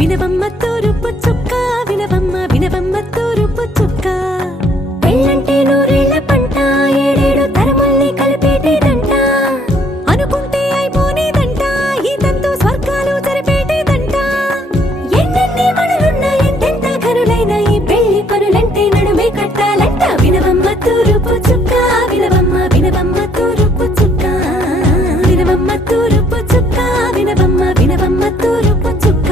వినవమ్మ తూరుపు చుక్క వినవమ్మ వినవమ్మ తూరుపు చుక్క పెళ్ళంటే నూరేళ్ల పంట ఏడేడు తరముల్ని కలిపేటేదంట అనుకుంటే అయిపోనేదంట ఈ తంతు స్వర్గాలు జరిపేటేదంట ఎన్నెన్ని మనులున్న ఎంతెంత కరులైన ఈ పెళ్లి పనులంటే నడుమే కట్టాలంట వినవమ్మ తూరుపు చుక్క వినవమ్మ వినవమ్మ తూరుపు చుక్క వినవమ్మ తూరుపు చుక్క వినవమ్మ వినవమ్మ తూరుపు చుక్క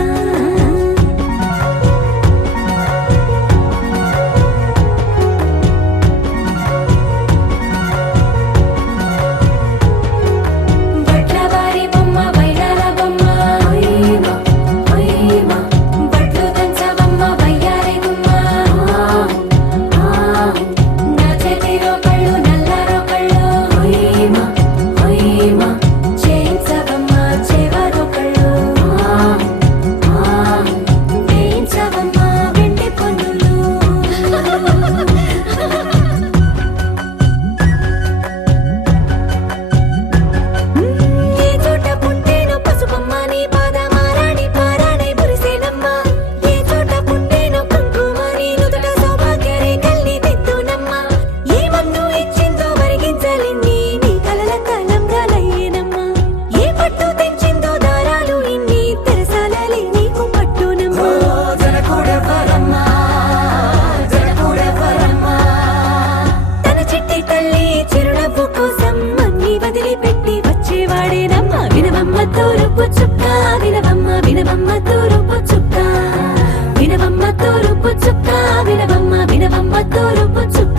వినవమ్మ తూరుపు చుక్క వినవమ్మ వినవమ్మ తూరుపు చుక్క వినవమ్మ తూరుపు చుక్క వినవమ్మ వినవమ్మ తూరుపు చుక్క